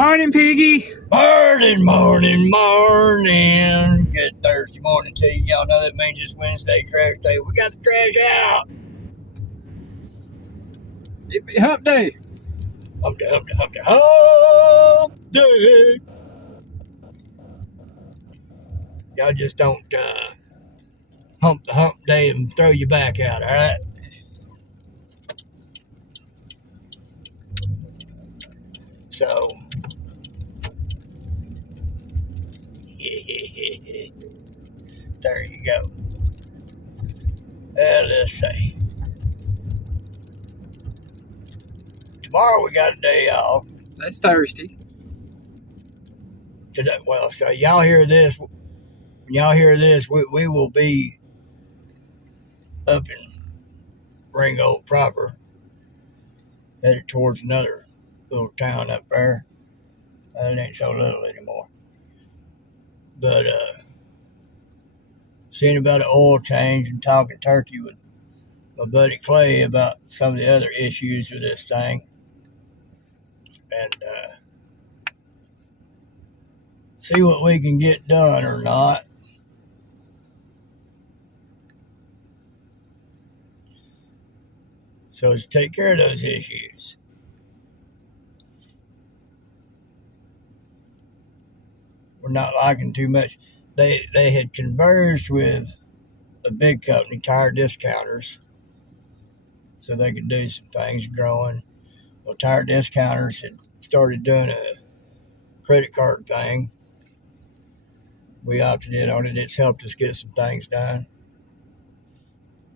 Morning, Piggy. Morning. Good Thursday morning to you. Y'all know that means it's Wednesday, trash day. We got the trash out. Hump day. Hump day. Y'all just don't hump the hump day and throw your back out, all right? So, there you go. Let's see. Tomorrow we got a day off. That's Thursday. Today, well, so y'all hear this. When y'all hear this, we will be up in Ringgold proper, headed towards another little town up there. It ain't so little anymore. But seeing about an oil change and talking turkey with my buddy Clay about some of the other issues with this thing. And see what we can get done or not. So to take care of those issues. We're not liking too much. They had converged with a big company, Tire Discounters, so they could do some things growing. Well, Tire Discounters had started doing a credit card thing. We opted in on it. It's helped us get some things done.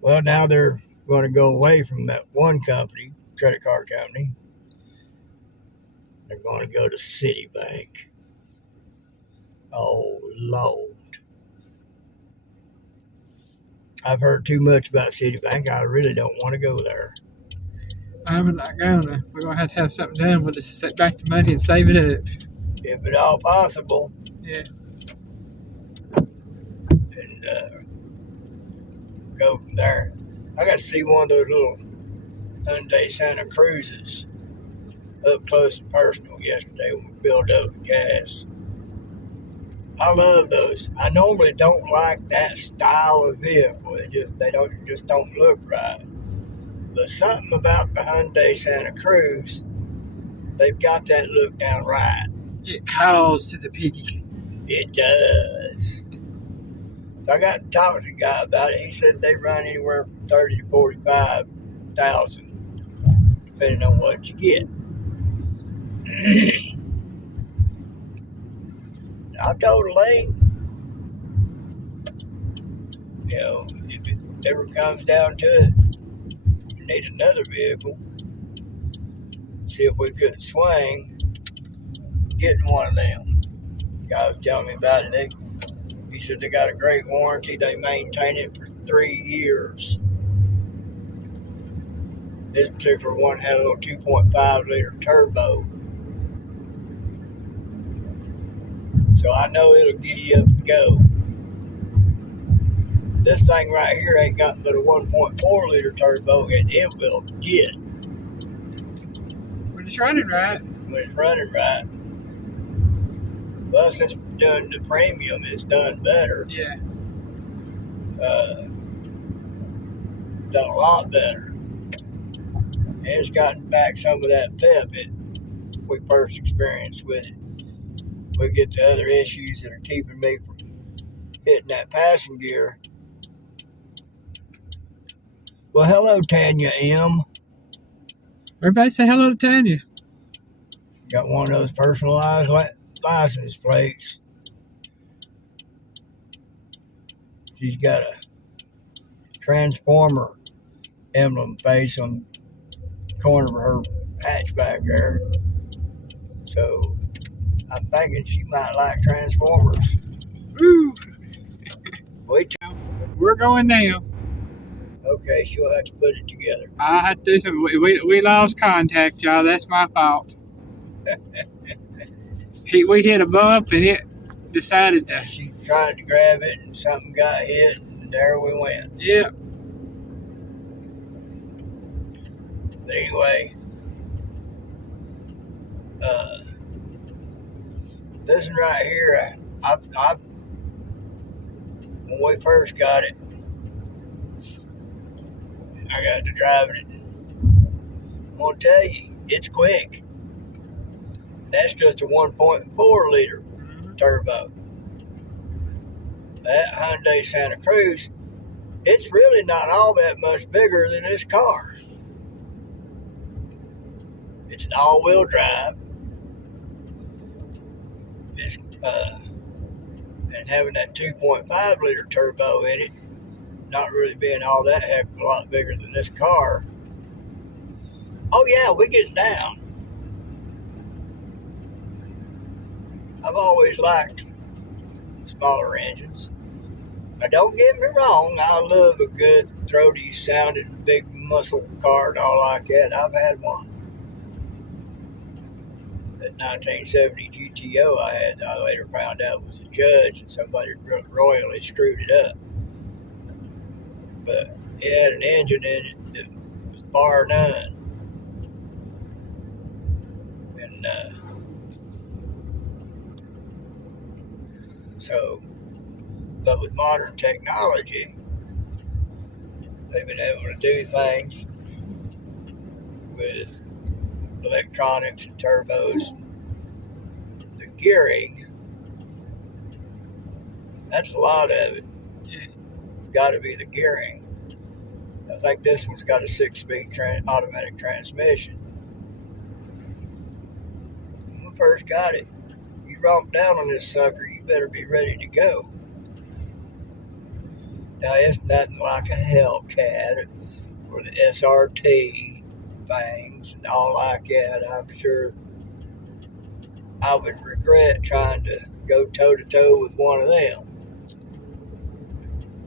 Well, now they're going to go away from that one company, credit card company. They're going to go to Citibank. Oh, Lord. I've heard too much about Citibank. I really don't want to go there. I'm not gonna. We're gonna have something done. We'll just set back the money and save it up. If at all possible. Yeah. And go from there. I got to see one of those little Hyundai Santa Cruzes up close and personal yesterday when we filled up the gas. I love those. I normally don't like that style of vehicle. They don't look right. But something about the Hyundai Santa Cruz, they've got that look down right. It calls to the Piggy. It does. So I got to talk to the guy about it. He said they run anywhere from 30 to 45,000, depending on what you get. I told Elaine, if it ever comes down to it, we need another vehicle. See if we could swing getting one of them. The guy was telling me about it. He said they got a great warranty. They maintain it for 3 years. This particular one had a little 2.5 liter turbo. So I know it'll get you up and go. This thing right here ain't got but a 1.4 liter turbo, and it will get. When it's running right. When it's running right. Well, since we're doing the premium, it's done better. Yeah. Done a lot better. And it's gotten back some of that pep that we first experienced with it. We get the other issues that are keeping me from hitting that passing gear. Well, hello, Tanya M. Everybody say hello to Tanya. Got one of those personalized license plates. She's got a Transformer emblem face on the corner of her hatchback there. So I'm thinking she might like Transformers. Woo! We're going now. Okay, she'll have to put it together. I had to do something. We lost contact, y'all. That's my fault. We hit a bump and it decided to. She tried to grab it and something got hit and there we went. Yeah. But anyway, This one right here, when we first got it, I got to driving it. I'm gonna tell you, it's quick. That's just a 1.4 liter turbo. That Hyundai Santa Cruz, it's really not all that much bigger than this car. It's an all-wheel drive. It's and having that 2.5 liter turbo in it, not really being all that heck of a lot bigger than this car. Oh yeah, we getting down. I've always liked smaller engines. Now don't get me wrong, I love a good throaty sounding big muscle car and all like that. I've had one. That 1970 GTO I later found out was a Judge and somebody royally screwed it up. But it had an engine in it that was bar none. And but with modern technology, they've been able to do things with electronics and turbos. The gearing, that's a lot of it. Got to be the gearing. I think this one's got a 6-speed automatic transmission. When we first got it, you romp down on this sucker, you better be ready to go. Now, it's nothing like a Hellcat or the SRT things and all like that. I'm sure I would regret trying to go toe-to-toe with one of them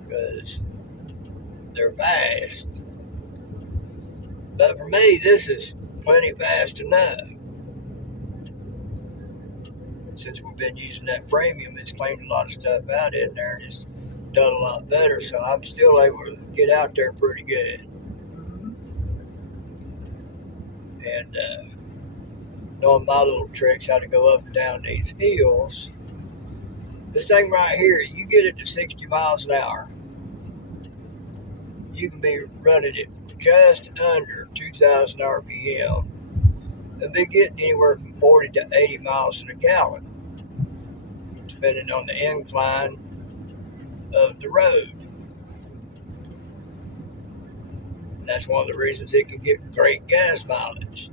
because they're fast. But for me, this is plenty fast enough. Since we've been using that premium, it's cleaned a lot of stuff out in there and it's done a lot better, so I'm still able to get out there pretty good. And knowing my little tricks, how to go up and down these hills. This thing right here, you get it to 60 miles an hour, you can be running it just under 2,000 RPM and be getting anywhere from 40 to 80 miles in a gallon, depending on the incline of the road. That's one of the reasons it can get great gas mileage.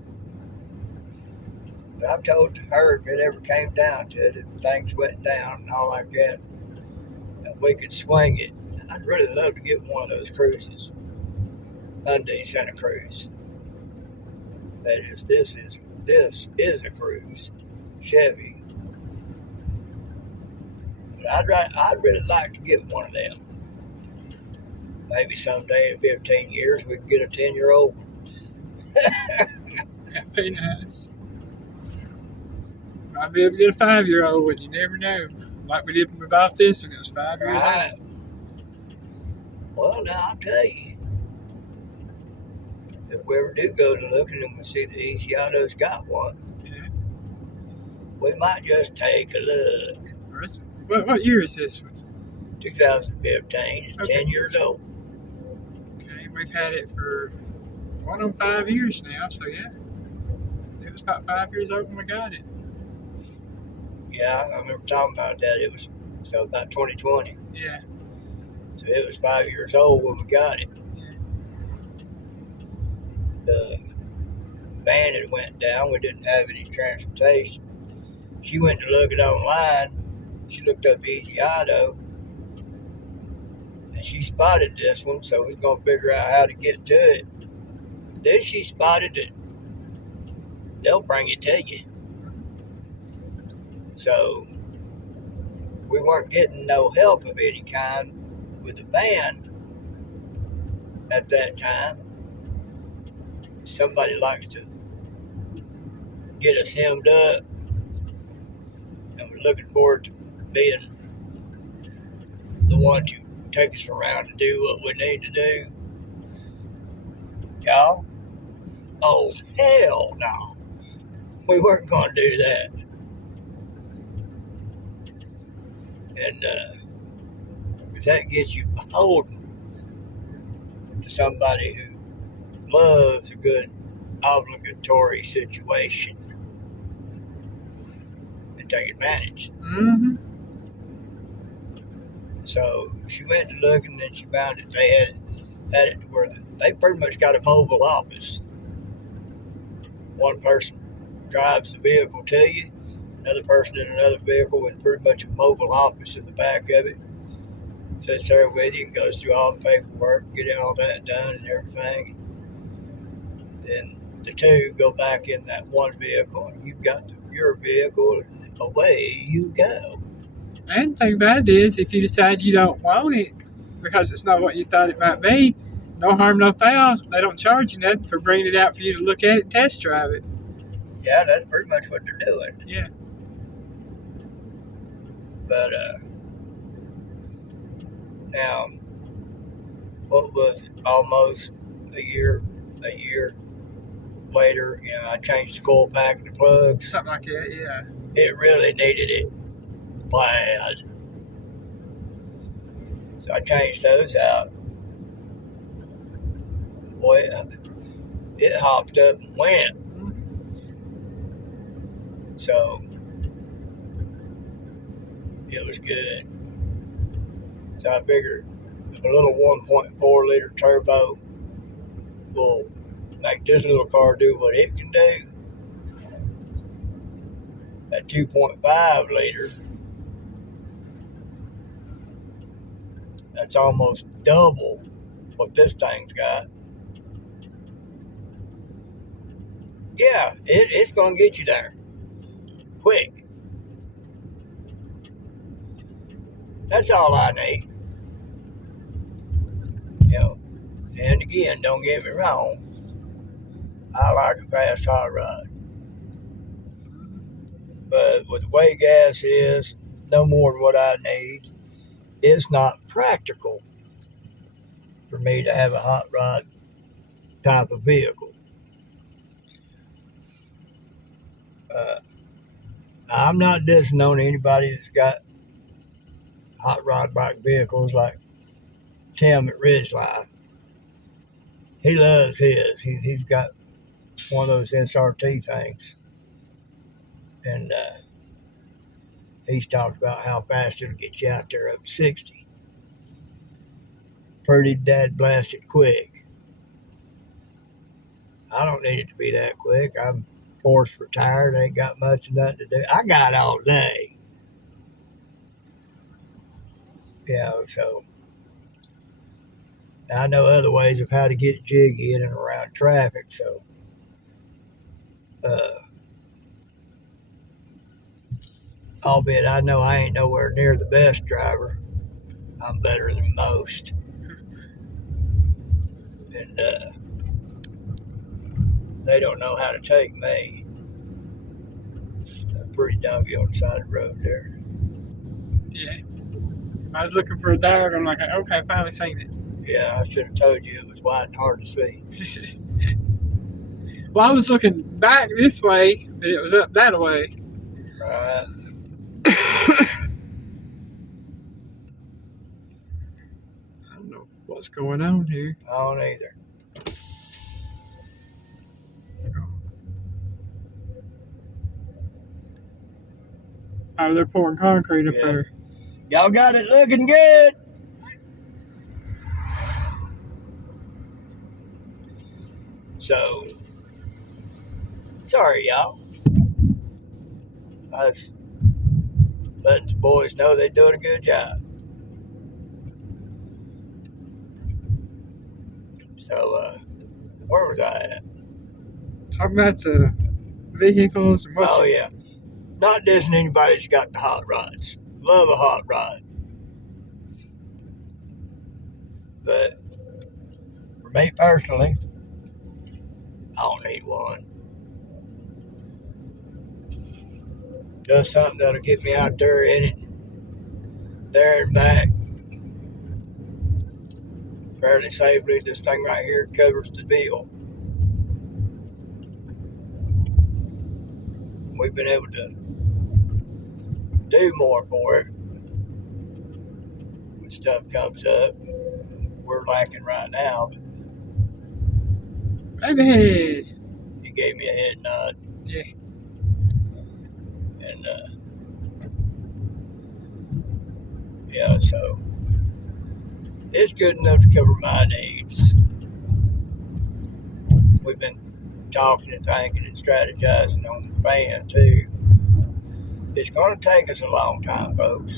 But I've told her if it ever came down to it, if things went down and all like that, and we could swing it, I'd really love to get one of those Cruzes. Hyundai Santa Cruz. That is, this is a Cruz. Chevy. But I'd really like to get one of them. Maybe someday in 15 years we can get a 10-year-old one. That'd be nice. Might be able to get a 5-year-old one, you never know. Like we did when we bought this when it was 5 years old. Well, now I'll tell you. If we ever do go to looking and we see the Easy Auto's got one, Yeah. we might just take a look. What year is this one? 2015. It's Okay. 10 years old. Okay, we've had it for going on 5 years now, so yeah. It was about 5 years old when we got it. Yeah, I remember talking about that. It was about 2020. Yeah. So it was 5 years old when we got it. Yeah. The van had went down. We didn't have any transportation. She went to look it online. She looked up Easy Auto. And she spotted this one, so we was going to figure out how to get to it. Then she spotted it. They'll bring it to you. So we weren't getting no help of any kind with the van at that time. Somebody likes to get us hemmed up, and we're looking forward to being the one to take us around to do what we need to do. Y'all? Oh, hell no. We weren't going to do that. And 'cause that gets you beholden to somebody who loves a good obligatory situation and take advantage. Mm-hmm. So she went to look, and then she found that they had it to where they pretty much got a mobile office. One person drives the vehicle to you, another person in another vehicle with pretty much a mobile office in the back of it. Sits there with you and goes through all the paperwork, get all that done and everything. Then the two go back in that one vehicle, and you've got your vehicle, and away you go. And the thing about it is, if you decide you don't want it because it's not what you thought it might be, no harm, no foul. They don't charge you nothing for bringing it out for you to look at it and test drive it. Yeah, that's pretty much what they're doing. Yeah. But now, what was it? Almost a year later, I changed the coil pack and the plugs. Something like that, yeah. It really needed it bad. So I changed those out. Boy, it hopped up and went. So it was good. So I figured a little 1.4 liter turbo will make this little car do what it can do. That 2.5 liter, that's almost double what this thing's got. Yeah, it's going to get you there quick. That's all I need. And again, don't get me wrong, I like a fast hot rod. But with the way gas is, no more than what I need, it's not practical for me to have a hot rod type of vehicle. I'm not dissing on anybody that's got hot rod bike vehicles like Tim at Ridge Life. He loves his. He's got one of those SRT things. And he's talked about how fast it'll get you out there up to 60. Pretty dad blasted quick. I don't need it to be that quick. I'm forced retired. Ain't got much of nothing to do. I got all day. So I know other ways of how to get jiggy in and around traffic. So albeit I know I ain't nowhere near the best driver, I'm better than most. And they don't know how to take me. I'm pretty doggy on the side of the road there. Yeah. I was looking for a diagram. I'm like, okay, I finally seen it. Yeah, I should have told you it was wide and hard to see. Well, I was looking back this way, but it was up that way. Right. I don't know what's going on here. I don't either. Oh, they're pouring concrete up there. Y'all got it looking good. So, sorry, y'all. I was letting the boys know they're doing a good job. So, where was I at? Talking about the vehicles and what's... Oh, yeah. Not dissing anybody that's got the hot rods. Love a hot rod. But for me personally, I don't need one. Just something that'll get me out there in it, there and back, fairly safely. This thing right here covers the deal. We've been able to do more for it stuff comes up. We're lacking right now, but Baby. he gave me a head nod. Yeah. And yeah, so it's good enough to cover my needs. We've been talking and thinking and strategizing on the van too. It's going to take us a long time, folks,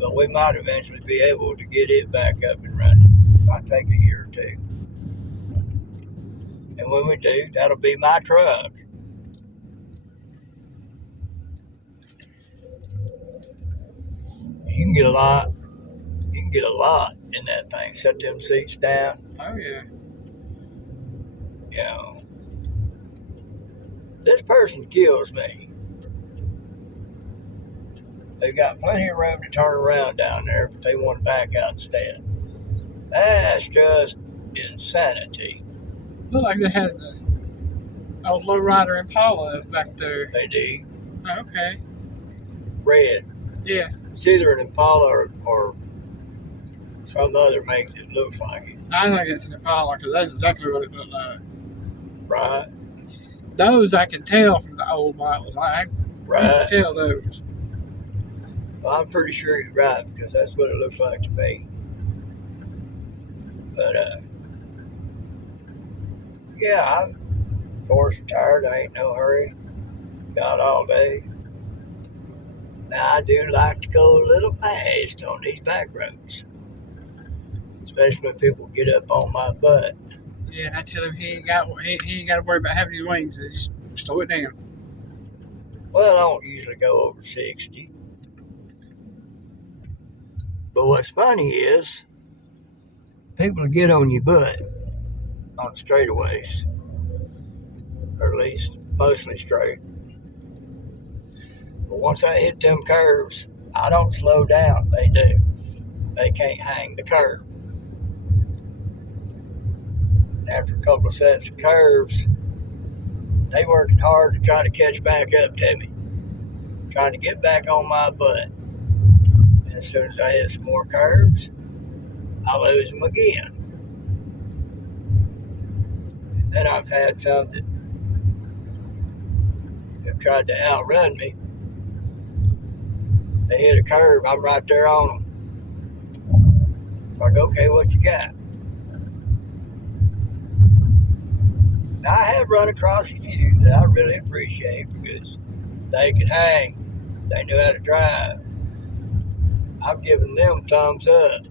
but we might eventually be able to get it back up and running. It might take a year or two. And when we do, that'll be my truck. You can get a lot. You can get a lot in that thing. Set them seats down. Oh, yeah. You know, this person kills me. They've got plenty of room to turn around down there, but they want to back out instead. That's just insanity. Looked like they had the old lowrider Impala back there. They do. Oh, okay. Red. Yeah. It's either an Impala or some other make that looks like it. I think it's an Impala because that's exactly what it looked like. Right. Those I can tell from the old models. I Right. can tell those. Well, I'm pretty sure you're right because that's what it looks like to me. But, yeah, I'm, of course, tired. I ain't no hurry. Got all day. Now, I do like to go a little fast on these back roads, especially when people get up on my butt. Yeah, and I tell him he ain't got to worry about having his wings. Just slow it down. Well, I don't usually go over 60. But what's funny is people get on your butt on straightaways, or at least mostly straight. But once I hit them curves, I don't slow down. They do. They can't hang the curve. After a couple of sets of curves, they working hard to try to catch back up to me, trying to get back on my butt. And as soon as I hit some more curves, I lose them again. And then I've had some that have tried to outrun me. They hit a curve, I'm right there on them. Like, okay, what you got? Now, I have run across a few that I really appreciate because they can hang. They know how to drive. I've given them thumbs up.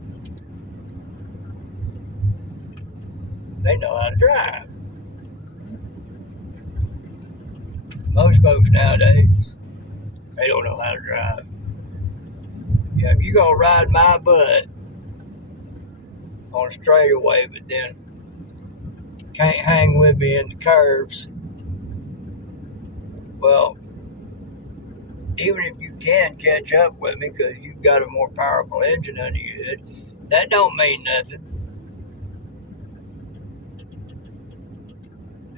They know how to drive. Most folks nowadays, they don't know how to drive. Yeah, if you're going to ride my butt on a straightaway, but then can't hang with me in the curves, well, even if you can catch up with me because you've got a more powerful engine under your hood, that don't mean nothing.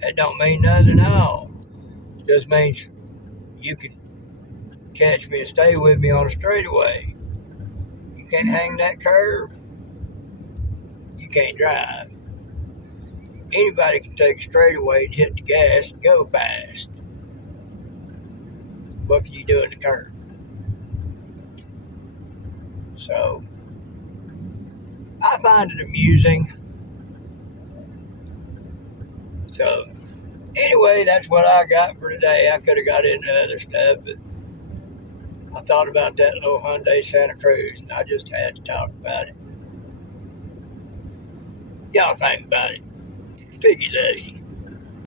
That don't mean nothing at all. Just means you can catch me and stay with me on a straightaway. You can't hang that curve, you can't drive. Anybody can take a straightaway and hit the gas and go fast. What can you do in the curve? So, I find it amusing. So, anyway, that's what I got for today. I could have got into other stuff, but I thought about that little Hyundai Santa Cruz, and I just had to talk about it. Y'all think about it. Piggy loves you.